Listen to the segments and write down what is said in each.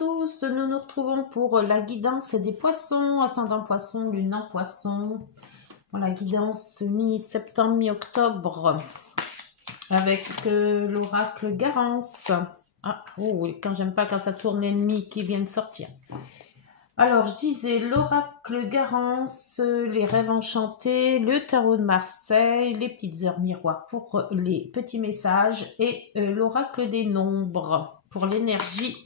tous, nous nous retrouvons pour la guidance des poissons, ascendant poisson, lune en poisson. Pour la guidance mi-septembre, mi-octobre, avec l'oracle Garance. Ah, oh, quand j'aime pas quand ça tourne ennemi qui vient de sortir. Alors, je disais l'oracle Garance, les rêves enchantés, le tarot de Marseille, les petites heures miroirs pour les petits messages et l'oracle des nombres pour l'énergie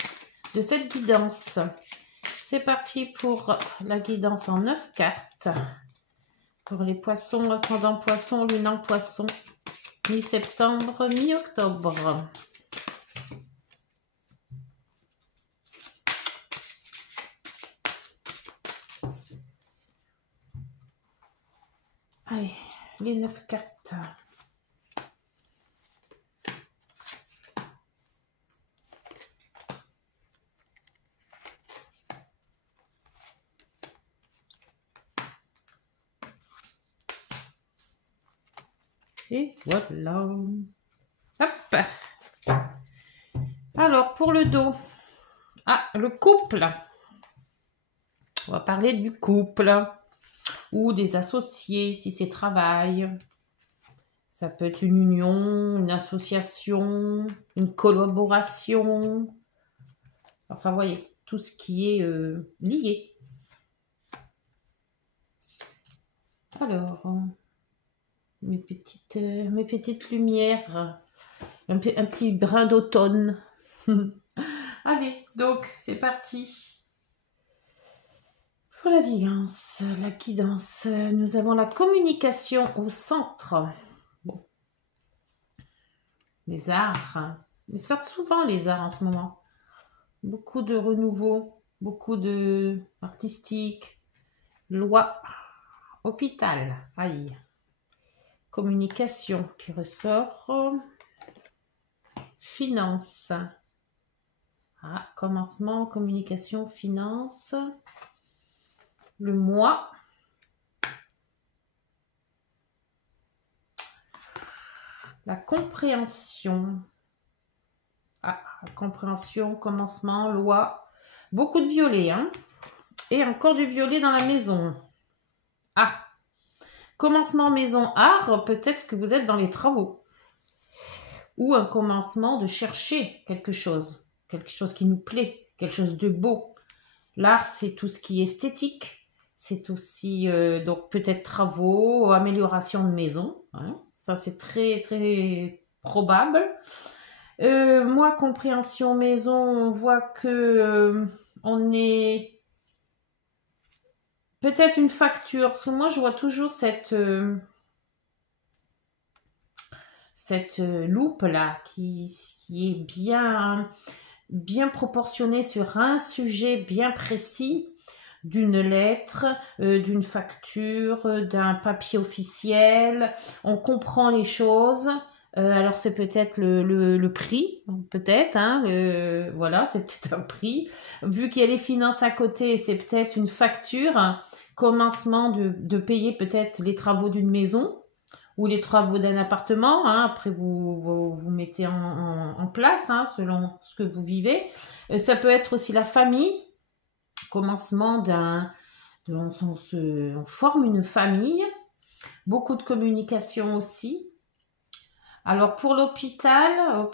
de cette guidance. C'est parti pour la guidance en 9 cartes. Pour les poissons, ascendant poisson, lune en poisson, mi-septembre, mi-octobre. Allez, les 9 cartes. Et voilà. Hop. Alors, pour le dos. Ah, le couple. On va parler du couple. Ou des associés, si c'est travail. Ça peut être une union, une association, une collaboration. Enfin, vous voyez, tout ce qui est lié. Alors, mes petites lumières. Un petit brin d'automne. Allez, donc, c'est parti. Pour la guidance, nous avons la communication au centre. Bon. Les arts. Ils sortent souvent, les arts, en ce moment. Beaucoup de renouveau, beaucoup de artistique, loi, hôpital, aïe. Communication qui ressort. Finance. Ah, commencement, communication, finance. Le mois. La compréhension. Ah, la compréhension, commencement, loi. Beaucoup de violet, hein. Et encore du violet dans la maison. Ah. Commencement maison art, peut-être que vous êtes dans les travaux. Ou un commencement de chercher quelque chose qui nous plaît, quelque chose de beau. L'art, c'est tout ce qui est esthétique. C'est aussi, donc peut-être travaux, amélioration de maison. Hein. Ça, c'est très, très probable. Moi, compréhension maison, on voit que on est peut-être une facture. Parce que moi, je vois toujours cette loupe là qui est bien proportionnée sur un sujet bien précis, d'une lettre, d'une facture, d'un papier officiel. On comprend les choses. Alors c'est peut-être le prix, peut-être, hein, voilà, c'est peut-être un prix. Vu qu'il y a les finances à côté, c'est peut-être une facture, un commencement de payer peut-être les travaux d'une maison ou les travaux d'un appartement, hein. Après vous mettez en place, hein, selon ce que vous vivez. Ça peut être aussi la famille, commencement on forme une famille, beaucoup de communication aussi. Alors pour l'hôpital,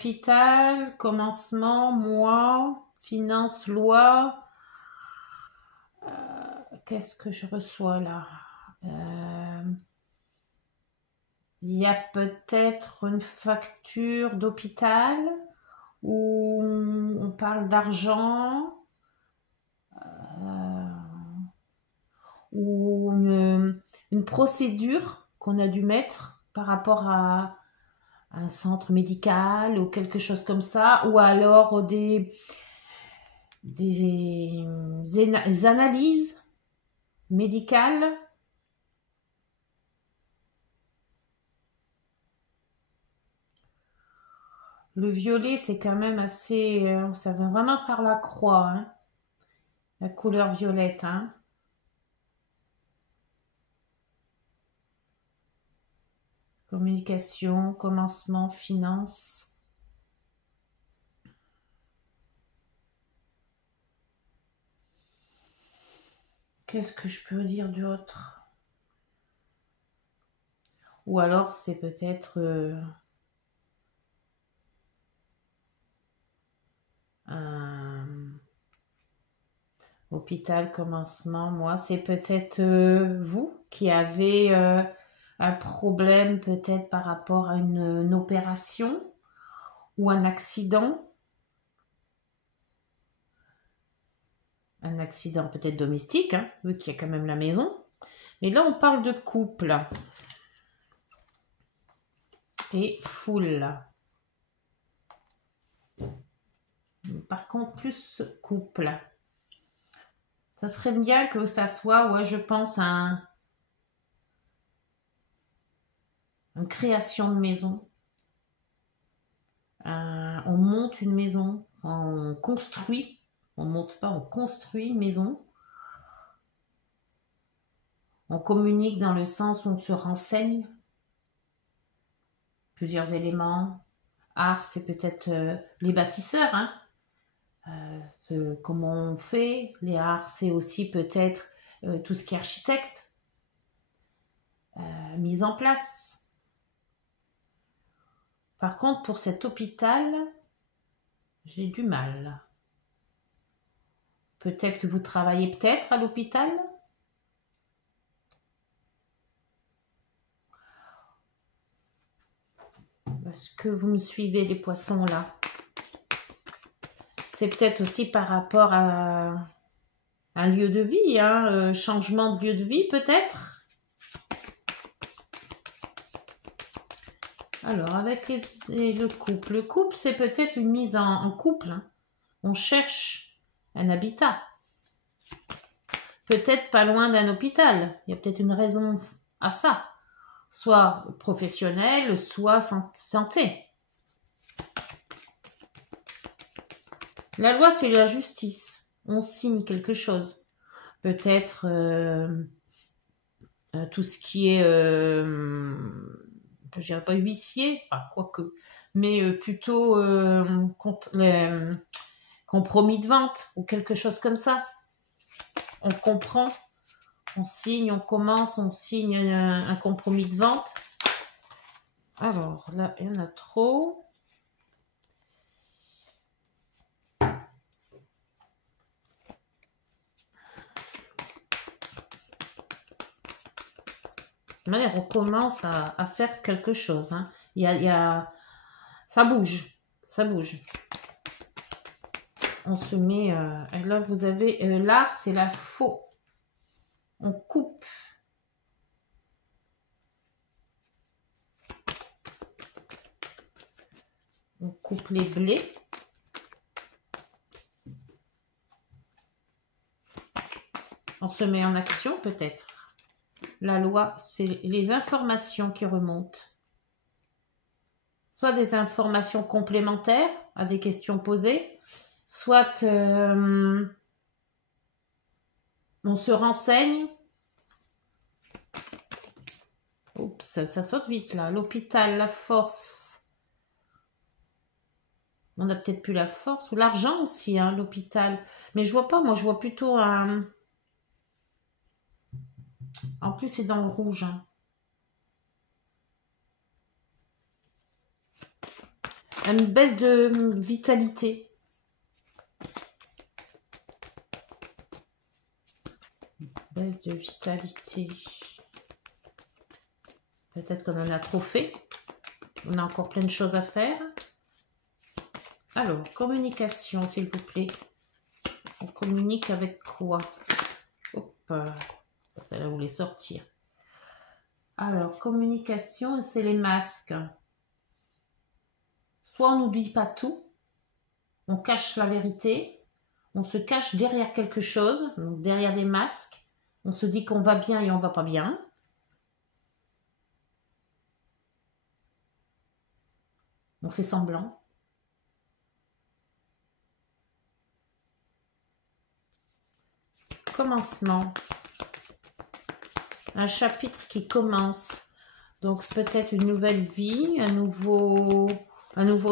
commencement, mois, finance, loi. Qu'est-ce que je reçois là? Il y a peut-être une facture d'hôpital où on parle d'argent, ou une procédure qu'on a dû mettre par rapport à un centre médical ou quelque chose comme ça, ou alors des analyses médicales. Le violet, c'est quand même assez... ça vient vraiment par la croix, hein, la couleur violette. Hein. Communication, commencement, finance. Qu'est-ce que je peux dire d'autre? Ou alors c'est peut-être un hôpital commencement. Moi, c'est peut-être vous qui avez un problème peut-être par rapport à une opération ou un accident. Un accident peut-être domestique, hein, vu qu'il y a quand même la maison. Et là, on parle de couple. Et foule. Par contre, plus couple. Ça serait bien que ça soit, ouais, je pense, une création de maison. On monte une maison, on construit. On monte pas, on construit une maison. On communique dans le sens où on se renseigne. Plusieurs éléments. Art, c'est peut-être les bâtisseurs, hein. Comment on fait. Les arts, c'est aussi peut-être tout ce qui est architecte, mise en place. Par contre, pour cet hôpital, j'ai du mal. Peut-être que vous travaillez peut-être à l'hôpital. Est-ce que vous me suivez, les poissons, là? C'est peut-être aussi par rapport à un lieu de vie, hein, changement de lieu de vie, peut-être. Alors, avec le couple. Le couple, c'est peut-être une mise en couple. Hein. On cherche un habitat. Peut-être pas loin d'un hôpital. Il y a peut-être une raison à ça. Soit professionnelle, soit santé. La loi, c'est la justice. On signe quelque chose. Peut-être tout ce qui est, je dirais pas huissier, enfin quoique, mais plutôt compromis de vente ou quelque chose comme ça. On comprend, on signe, on commence, on signe un compromis de vente. Alors là, il y en a trop. On commence à faire quelque chose. Hein. Ça bouge, ça bouge. On se met. Et là, vous avez l'art, c'est la faux. On coupe. On coupe les blés. On se met en action peut-être. La loi, c'est les informations qui remontent. Soit des informations complémentaires à des questions posées, soit on se renseigne. Oups, ça saute vite là. L'hôpital, la force. On a peut-être plus la force ou l'argent aussi, hein, l'hôpital. Mais je vois pas, moi je vois plutôt un... En plus, c'est dans le rouge. Hein. Une baisse de vitalité. Baisse de vitalité. Peut-être qu'on en a trop fait. On a encore plein de choses à faire. Alors, communication, s'il vous plaît. On communique avec quoi? Hop, ça là voulait sortir. Alors, communication, c'est les masques. Soit on nous dit pas tout, on cache la vérité, on se cache derrière quelque chose, donc derrière des masques, on se dit qu'on va bien et on va pas bien. On fait semblant. Commencement. Un chapitre qui commence. Donc peut-être une nouvelle vie, un nouveau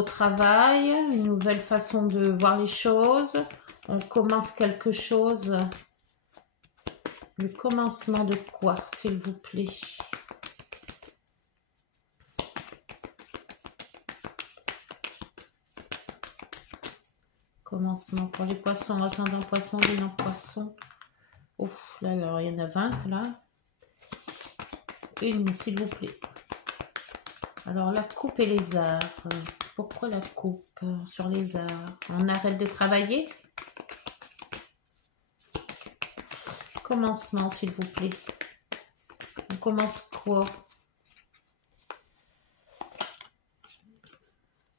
travail, une nouvelle façon de voir les choses. On commence quelque chose Le commencement de quoi, s'il vous plaît? Commencement pour les poissons, ascendant poisson, lunan poisson. Ouf, là, alors, il y en a 20, là. Une, s'il vous plaît. Alors, la coupe et les arts. Pourquoi la coupe sur les arts? On arrête de travailler? Commencement, s'il vous plaît. On commence quoi?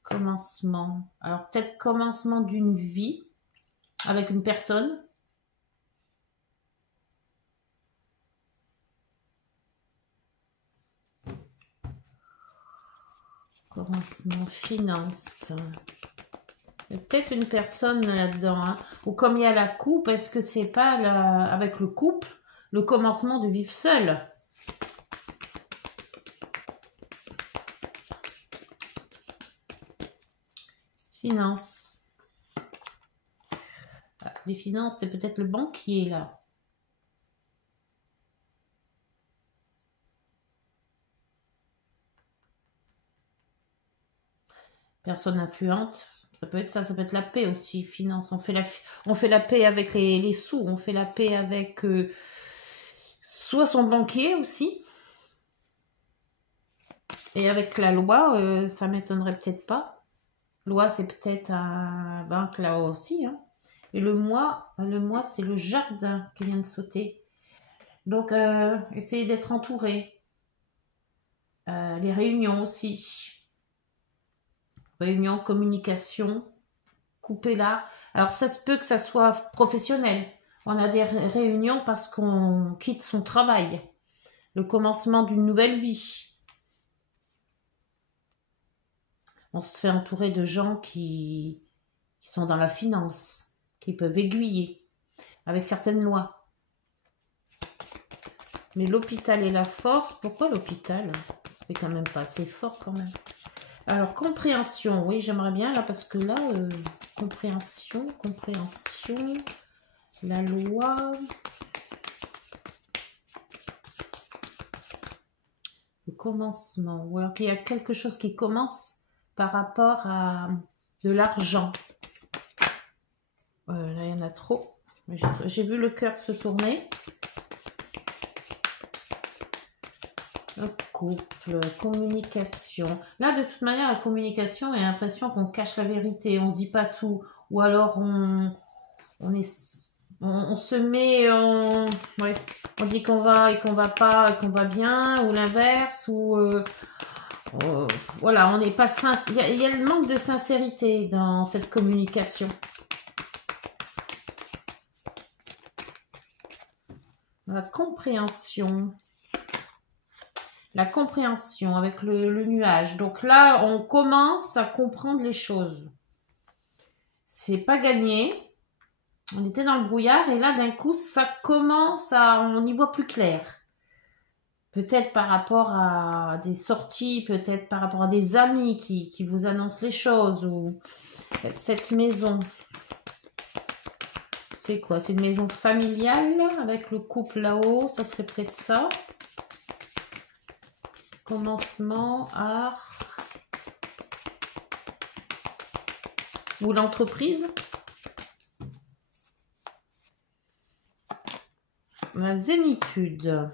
Commencement. Alors, peut-être commencement d'une vie avec une personne. Commencement, finance. Il y a peut-être une personne là-dedans. Hein. Ou comme il y a la coupe, est-ce que c'est pas avec le couple, le commencement de vivre seul? Finances. Ah, les finances, c'est peut-être le banquier là. Personne influente. Ça peut être ça, ça peut être la paix aussi, finance. On fait la paix avec les sous, on fait la paix avec soit son banquier aussi. Et avec la loi, ça m'étonnerait peut-être pas. Loi, c'est peut-être un banque là aussi. Hein. Et le mois, c'est le jardin qui vient de sauter. Donc, essayez d'être entouré. Les réunions aussi. Réunion, communication, couper là. Alors, ça se peut que ça soit professionnel. On a des réunions parce qu'on quitte son travail. Le commencement d'une nouvelle vie. On se fait entourer de gens qui sont dans la finance, qui peuvent aiguiller avec certaines lois. Mais l'hôpital et la force, pourquoi l'hôpital? C'est quand même pas assez fort quand même. Alors, compréhension, oui, j'aimerais bien, là, parce que là, compréhension, la loi, le commencement, ou alors qu'il y a quelque chose qui commence par rapport à de l'argent. Là, il y en a trop. J'ai vu le cœur se tourner. Couple, communication. Là, de toute manière, la communication, il y a l'impression qu'on cache la vérité, on se dit pas tout, ou alors on se met, on dit qu'on va et qu'on va pas, et qu'on va bien, ou l'inverse, ou voilà, on n'est pas sincère. Il y a le manque de sincérité dans cette communication. La compréhension. La compréhension avec le nuage. Donc là, on commence à comprendre les choses. C'est pas gagné. On était dans le brouillard et là, d'un coup, ça commence on y voit plus clair. Peut-être par rapport à des sorties, peut-être par rapport à des amis qui vous annoncent les choses. Ou cette maison. C'est quoi? C'est une maison familiale avec le couple là-haut. Ça serait peut-être ça. Commencement, art ou l'entreprise. La zénitude,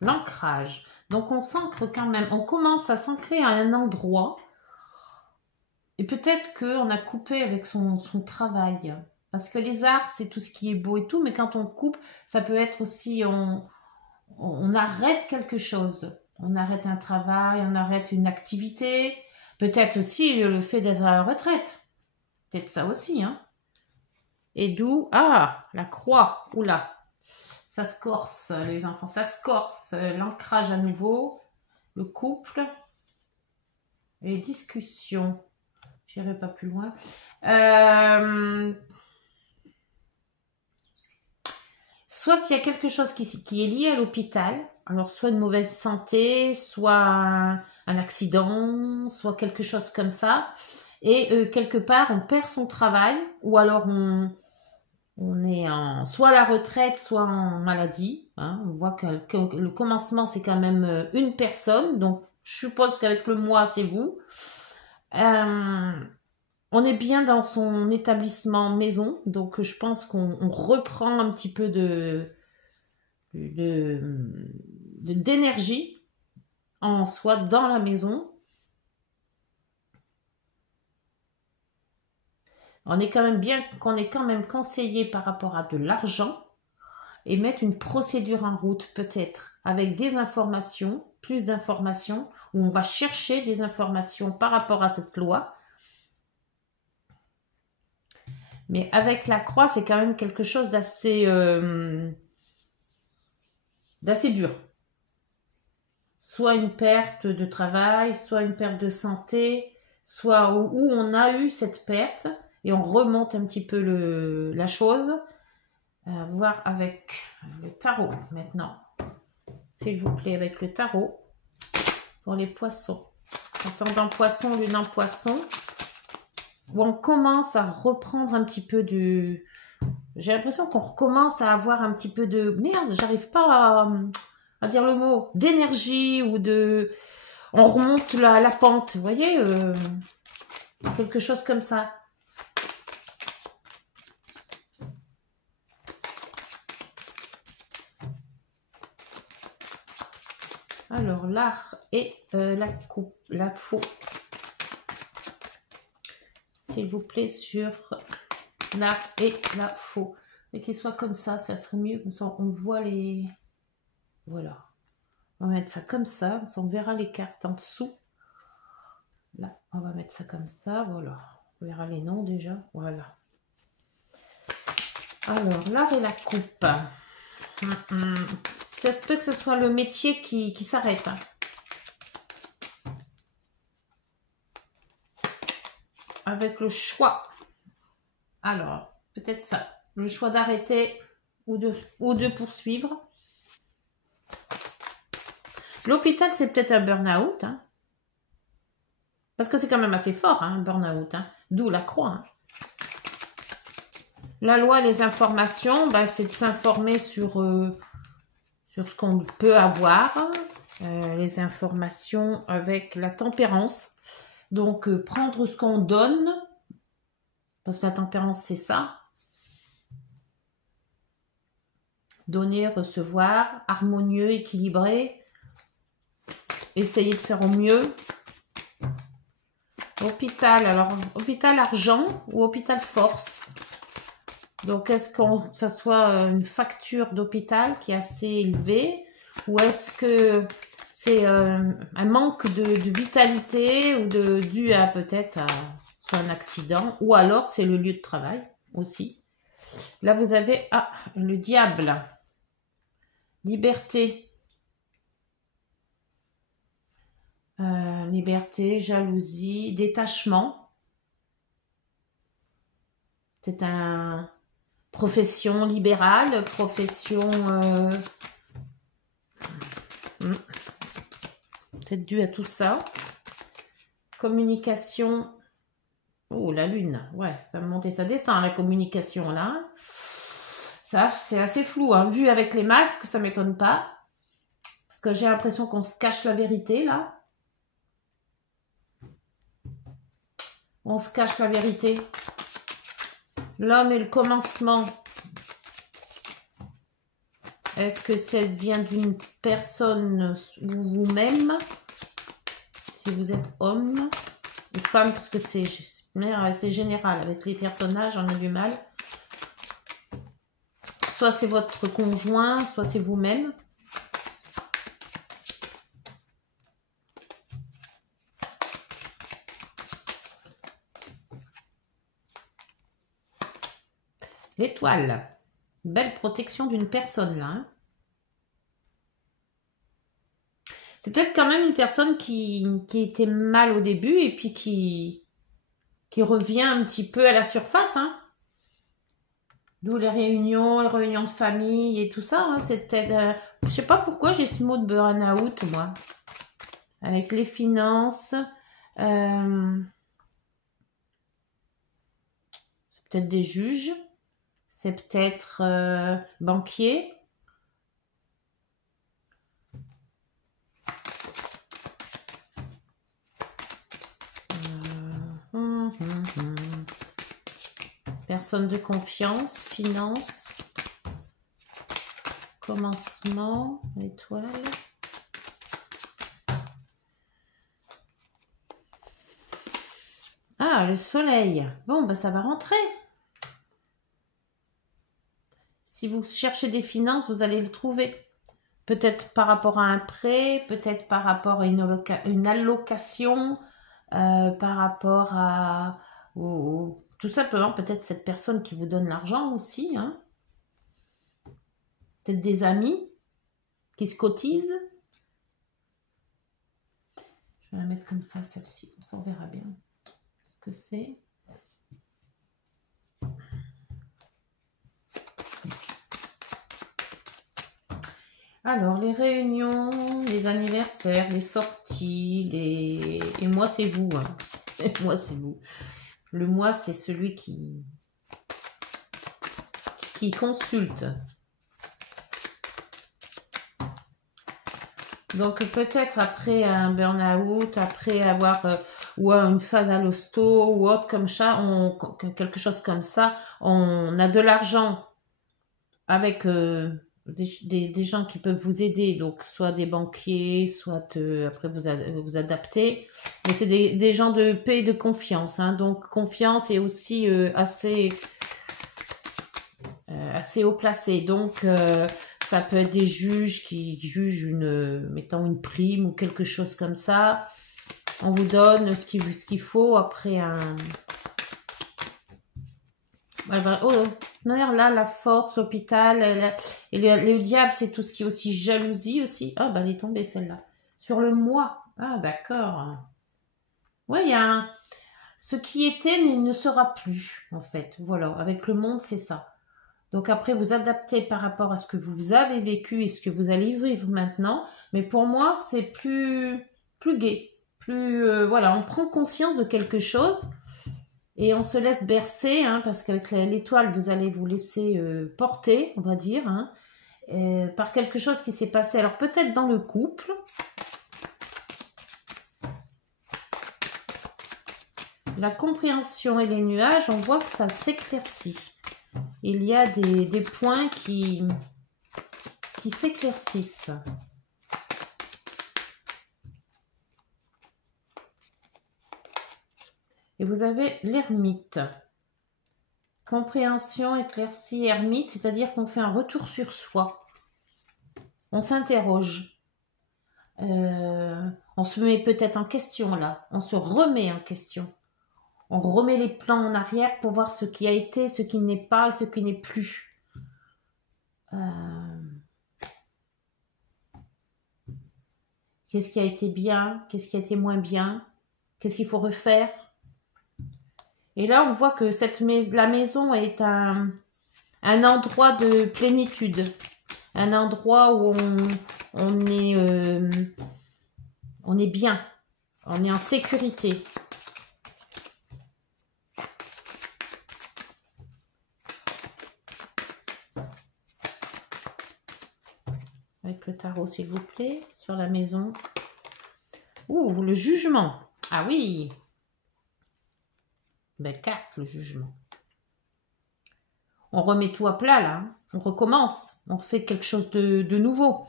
l'ancrage. Donc on s'ancre quand même, on commence à s'ancrer à un endroit et peut-être qu'on a coupé avec son travail. Parce que les arts, c'est tout ce qui est beau et tout, mais quand on coupe, ça peut être aussi, on arrête quelque chose. On arrête un travail, on arrête une activité. Peut-être aussi le fait d'être à la retraite. Peut-être ça aussi, hein. Et d'où, la croix. Oula, ça se corse, les enfants, ça se corse. L'ancrage à nouveau, le couple, les discussions. J'irai pas plus loin. Soit il y a quelque chose qui est lié à l'hôpital. Alors, soit une mauvaise santé, soit un accident, soit quelque chose comme ça. Et quelque part, on perd son travail ou alors on On est en soit à la retraite, soit en maladie. Hein. On voit que le commencement, c'est quand même une personne. Donc, je suppose qu'avec le mois, c'est vous. Euh, on est bien dans son établissement maison. Donc, je pense qu'on reprend un petit peu d'énergie en soi dans la maison. On est qu'on est quand même conseillé par rapport à de l'argent et mettre une procédure en route peut-être avec des informations, plus d'informations, où on va chercher des informations par rapport à cette loi. Mais avec la croix, c'est quand même quelque chose d'assez dur. Soit une perte de travail, soit une perte de santé, soit où on a eu cette perte et on remonte un petit peu la chose. Voir avec le tarot maintenant. S'il vous plaît, avec le tarot pour les poissons. Ascendant poisson, lune en poisson. Où on commence à reprendre un petit peu de... J'ai l'impression qu'on recommence à avoir un petit peu de... Merde, j'arrive pas à dire le mot. D'énergie ou de... On remonte la pente, vous voyez quelque chose comme ça. Alors, l'art et la faux. S'il vous plaît, sur l'art et la faux. Et qu'il soit comme ça serait mieux. Comme ça, on voit les... Voilà. On va mettre ça comme ça. On verra les cartes en dessous. Là, on va mettre ça comme ça. Voilà. On verra les noms déjà. Voilà. Alors, l'art et la coupe. Ça se peut que ce soit le métier qui s'arrête. Avec le choix. Alors, peut-être ça. Le choix d'arrêter ou de poursuivre. L'hôpital, c'est peut-être un burn-out. Hein. Parce que c'est quand même assez fort, hein, un burn-out. Hein. D'où la croix. Hein. La loi, les informations, ben, c'est de s'informer sur ce qu'on peut avoir. Les informations avec la tempérance. Donc, prendre ce qu'on donne. Parce que la tempérance, c'est ça. Donner, recevoir, harmonieux, équilibré. Essayer de faire au mieux. Hôpital, alors hôpital argent ou hôpital force. Donc est-ce que ça soit une facture d'hôpital qui est assez élevée ou est-ce que c'est un manque de vitalité ou dû à peut-être soit un accident ou alors c'est le lieu de travail aussi. Là vous avez le diable, liberté. Liberté, jalousie, détachement. C'est un profession libérale, profession peut-être dû à tout ça. Communication. Oh, la lune. Ouais, ça monte et ça descend, la communication là. Ça, c'est assez flou. Hein. Vu avec les masques, ça m'étonne pas. Parce que j'ai l'impression qu'on se cache la vérité là. On se cache la vérité. L'homme est le commencement. Est-ce que ça vient d'une personne ou vous-même? Si vous êtes homme ou femme, parce que c'est général. Avec les personnages, on a du mal. Soit c'est votre conjoint, soit c'est vous-même. L'étoile. Belle protection d'une personne là. Hein. C'est peut-être quand même une personne qui était mal au début et puis qui revient un petit peu à la surface. Hein. D'où les réunions de famille et tout ça. Hein. C'était, je sais pas pourquoi j'ai ce mot de burn-out moi. Avec les finances. C'est peut-être des juges. C'est peut-être banquier. Personne de confiance, finance, commencement, étoile. Ah, le soleil. Bon, ben ça va rentrer. Si vous cherchez des finances, vous allez le trouver. Peut-être par rapport à un prêt, peut-être par rapport à une allocation, par rapport à... tout simplement, peut-être cette personne qui vous donne l'argent aussi. Hein. Peut-être des amis qui se cotisent. Je vais la mettre comme ça, celle-ci. Comme ça, on verra bien ce que c'est. Alors, les réunions, les anniversaires, les sorties, Et moi, c'est vous. Hein. Et moi, c'est vous. Le moi, c'est celui qui consulte. Donc, peut-être après un burn-out, après avoir... ou une phase à l'hosto, ou autre comme ça, quelque chose comme ça, on a de l'argent avec... des gens qui peuvent vous aider, donc soit des banquiers, soit après vous adapter, mais c'est des gens de paix et de confiance, hein, donc confiance est aussi assez haut placé, donc ça peut être des juges qui jugent mettons une prime ou quelque chose comme ça, on vous donne ce qu'il faut après un... Oh, d'ailleurs, là, la force, l'hôpital, et le diable, c'est tout ce qui est aussi jalousie aussi. Ah, bah, elle est tombée, celle-là. Sur le moi. Ah, d'accord. Oui, il y a ce qui était ne sera plus, en fait. Voilà, avec le monde, c'est ça. Donc après, vous adaptez par rapport à ce que vous avez vécu et ce que vous allez vivre maintenant. Mais pour moi, c'est plus gai. Voilà, on prend conscience de quelque chose. Et on se laisse bercer, hein, parce qu'avec l'étoile, vous allez vous laisser porter, on va dire, hein, par quelque chose qui s'est passé. Alors peut-être dans le couple. La compréhension et les nuages, on voit que ça s'éclaircit. Il y a des points qui s'éclaircissent. Et vous avez l'ermite. Compréhension, éclaircie, ermite, c'est-à-dire qu'on fait un retour sur soi. On s'interroge. On se met peut-être en question là. On se remet en question. On remet les plans en arrière pour voir ce qui a été, ce qui n'est pas et ce qui n'est plus. Qu'est-ce qui a été bien? Qu'est-ce qui a été moins bien? Qu'est-ce qu'il faut refaire? Et là, on voit que la maison est un endroit de plénitude. Un endroit où on est bien. On est en sécurité. Avec le tarot, s'il vous plaît, sur la maison. Ouh, le jugement. Ah oui. Belle carte, le jugement. On remet tout à plat, là. Hein. On recommence. On fait quelque chose de nouveau.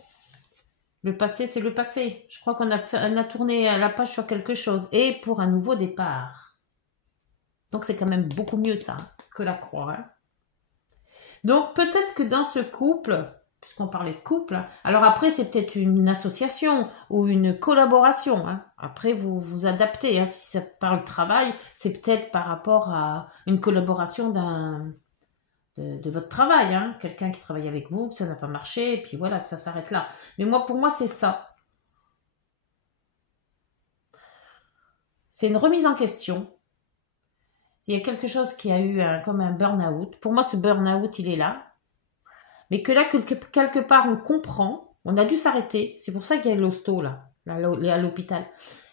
Le passé, c'est le passé. Je crois qu'on a tourné la page sur quelque chose. Et pour un nouveau départ. Donc, c'est quand même beaucoup mieux, ça, que la croix. Hein. Donc, peut-être que dans ce couple, puisqu'on parlait de couple, alors après, c'est peut-être une association ou une collaboration. Hein. Après, vous adaptez. Hein. Si ça parle travail, c'est peut-être par rapport à une collaboration de votre travail. Hein. Quelqu'un qui travaille avec vous, que ça n'a pas marché, et puis voilà, que ça s'arrête là. Mais pour moi, c'est ça. C'est une remise en question. Il y a quelque chose qui a eu comme un burn-out. Pour moi, ce burn-out, il est là. Mais que là, quelque part, on comprend. On a dû s'arrêter. C'est pour ça qu'il y a l'hosto, là, à l'hôpital.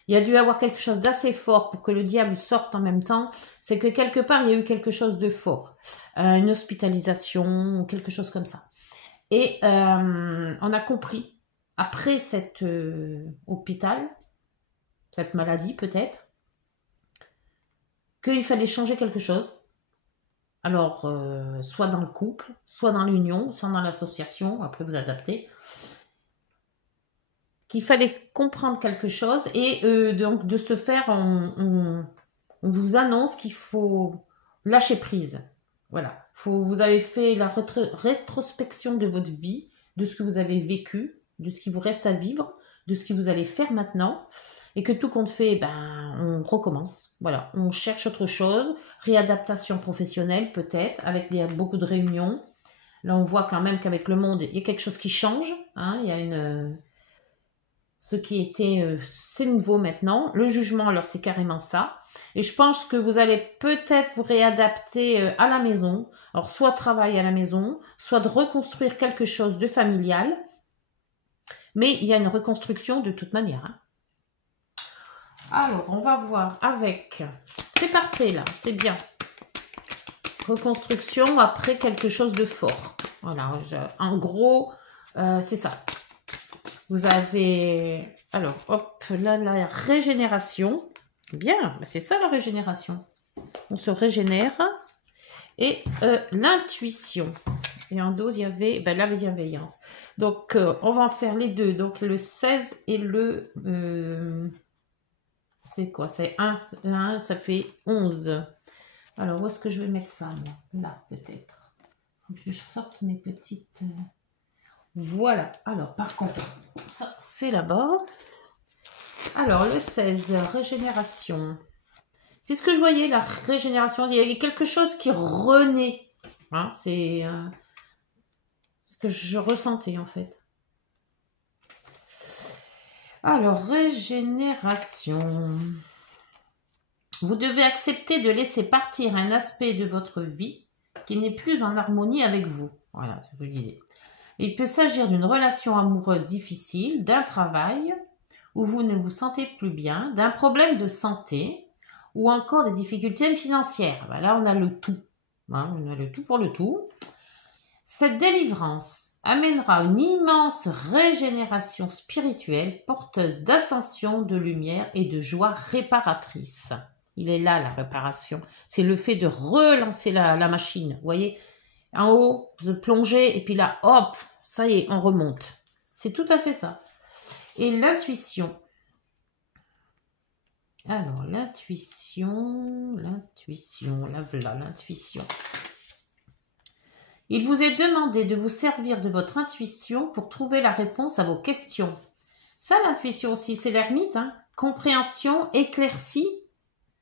il y a dû y avoir quelque chose d'assez fort pour que le diable sorte en même temps. C'est que quelque part, il y a eu quelque chose de fort. Une hospitalisation, quelque chose comme ça. Et on a compris, après cet hôpital, cette maladie peut-être, qu'il fallait changer quelque chose. Alors, soit dans le couple, soit dans l'union, soit dans l'association, après vous adaptez. Qu'il fallait comprendre quelque chose et donc de ce faire, on vous annonce qu'il faut lâcher prise. Voilà. Vous avez fait la rétrospection de votre vie, de ce que vous avez vécu, de ce qui vous reste à vivre, de ce que vous allez faire maintenant. Et que tout compte fait, on recommence. Voilà, on cherche autre chose. Réadaptation professionnelle peut-être, avec beaucoup de réunions. Là, on voit quand même qu'avec le monde, il y a quelque chose qui change. Hein, il y a ce qui était, c'est nouveau maintenant. Le jugement, alors c'est carrément ça. Et je pense que vous allez peut-être vous réadapter à la maison. Alors, soit travail à la maison, soit de reconstruire quelque chose de familial. Mais il y a une reconstruction de toute manière. Hein. Alors, on va voir avec... C'est parfait là, c'est bien. Reconstruction après quelque chose de fort. Voilà, en gros, c'est ça. Vous avez... Alors, hop, là, la régénération. Bien, c'est ça la régénération. On se régénère. Et l'intuition. Et en dos, il y avait la bienveillance. Donc, on va en faire les deux. Donc, le 16 et le... c'est quoi? C'est 1, ça fait 11. Alors, où est-ce que je vais mettre ça, moi? Là, peut-être. Faut que je sorte mes petites... Voilà. Alors, par contre, ça, c'est là-bas. Alors, le 16, régénération. C'est ce que je voyais, la régénération. Il y a quelque chose qui renaît. Hein, c'est ce que je ressentais, en fait. Alors, régénération. Vous devez accepter de laisser partir un aspect de votre vie qui n'est plus en harmonie avec vous. Voilà, c'est ce que je disais. Il peut s'agir d'une relation amoureuse difficile, d'un travail où vous ne vous sentez plus bien, d'un problème de santé ou encore des difficultés financières. Ben là, on a le tout. Hein, on a le tout pour le tout. Cette délivrance amènera une immense régénération spirituelle porteuse d'ascension, de lumière et de joie réparatrice. Il est là, la réparation. C'est le fait de relancer la machine. Vous voyez, en haut, de plonger, et puis là, hop, ça y est, on remonte. C'est tout à fait ça. Et l'intuition. Alors, l'intuition, là voilà, l'intuition. Il vous est demandé de vous servir de votre intuition pour trouver la réponse à vos questions. Ça, l'intuition aussi, c'est l'ermite, hein. Compréhension, éclaircie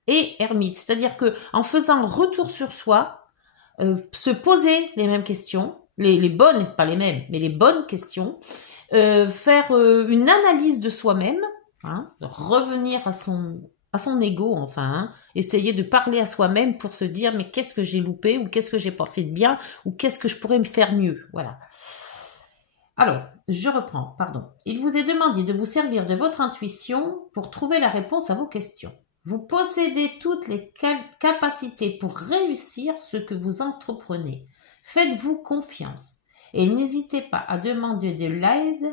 et ermite. C'est-à-dire que en faisant retour sur soi, se poser les mêmes questions, les bonnes, pas les mêmes, mais les bonnes questions, faire une analyse de soi-même, hein, revenir à son ego, enfin, hein, essayer de parler à soi-même pour se dire mais qu'est-ce que j'ai loupé ou qu'est-ce que j'ai pas fait de bien ou qu'est-ce que je pourrais me faire mieux, voilà. Alors, je reprends, pardon. Il vous est demandé de vous servir de votre intuition pour trouver la réponse à vos questions. Vous possédez toutes les capacités pour réussir ce que vous entreprenez. Faites-vous confiance et n'hésitez pas à demander de l'aide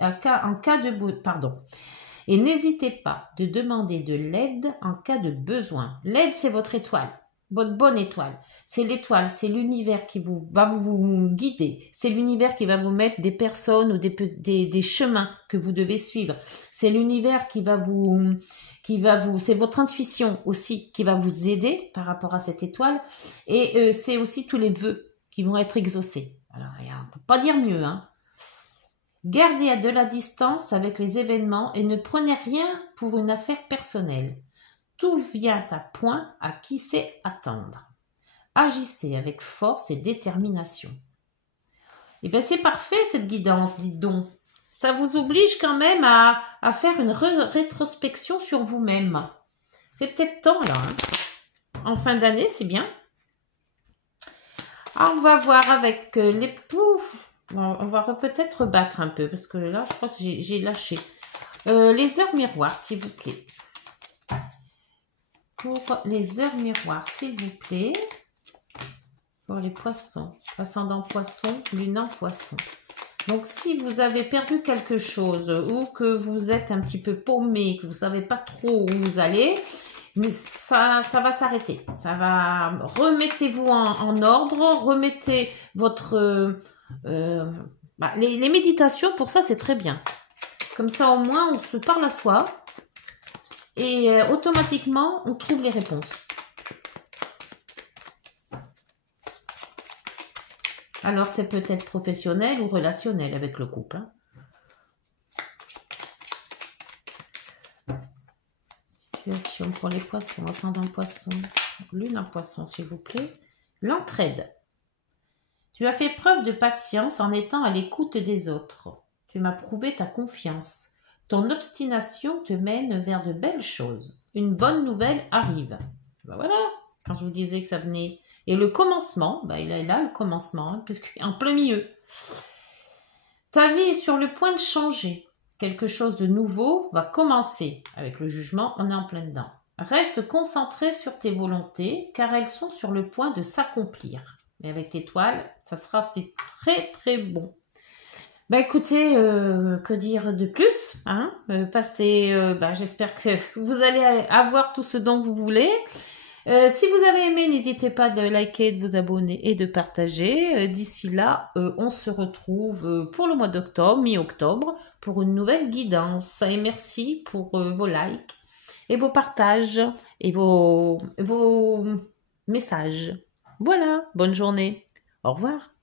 en cas de pardon. Et n'hésitez pas de demander de l'aide en cas de besoin. L'aide, c'est votre étoile, votre bonne étoile. C'est l'étoile, c'est l'univers qui va vous guider. C'est l'univers qui va vous mettre des personnes ou des chemins que vous devez suivre. C'est l'univers qui va vous, c'est votre intuition aussi qui va vous aider par rapport à cette étoile. Et c'est aussi tous les vœux qui vont être exaucés. Alors, on ne peut pas dire mieux, hein. Gardez de la distance avec les événements et ne prenez rien pour une affaire personnelle. Tout vient à point à qui sait attendre. Agissez avec force et détermination. Et bien c'est parfait cette guidance, dites donc. Ça vous oblige quand même à faire une rétrospection sur vous-même. C'est peut-être temps là. Hein. En fin d'année, c'est bien. Alors, on va voir avec les poufs. On va peut-être rebattre un peu parce que là, je crois que j'ai lâché. Les heures miroirs, s'il vous plaît. Pour les heures miroirs, s'il vous plaît. Pour les poissons. Ascendant poisson, lune en poisson. Donc, si vous avez perdu quelque chose ou que vous êtes un petit peu paumé, que vous ne savez pas trop où vous allez, mais ça va s'arrêter. Ça va... Remettez-vous en ordre, remettez votre... les méditations, pour ça, c'est très bien. Comme ça, au moins, on se parle à soi et automatiquement, on trouve les réponses. Alors, c'est peut-être professionnel ou relationnel avec le couple. Situation pour les poissons, ascendant poisson, lune en poisson, s'il vous plaît. L'entraide. Tu as fait preuve de patience en étant à l'écoute des autres. Tu m'as prouvé ta confiance. Ton obstination te mène vers de belles choses. Une bonne nouvelle arrive. Ben voilà, quand je vous disais que ça venait. Et le commencement, il est là le commencement, puisqu'il est en plein milieu. Ta vie est sur le point de changer. Quelque chose de nouveau va commencer. Avec le jugement, on est en plein dedans. Reste concentré sur tes volontés, car elles sont sur le point de s'accomplir. Et avec l'étoile, c'est très très bon. Écoutez, que dire de plus, hein? J'espère que vous allez avoir tout ce dont vous voulez. Si vous avez aimé, n'hésitez pas de liker, de vous abonner et de partager. D'ici là, on se retrouve pour le mois d'octobre, mi-octobre, pour une nouvelle guidance. Et merci pour vos likes et vos partages et vos messages. Voilà, bonne journée. Au revoir.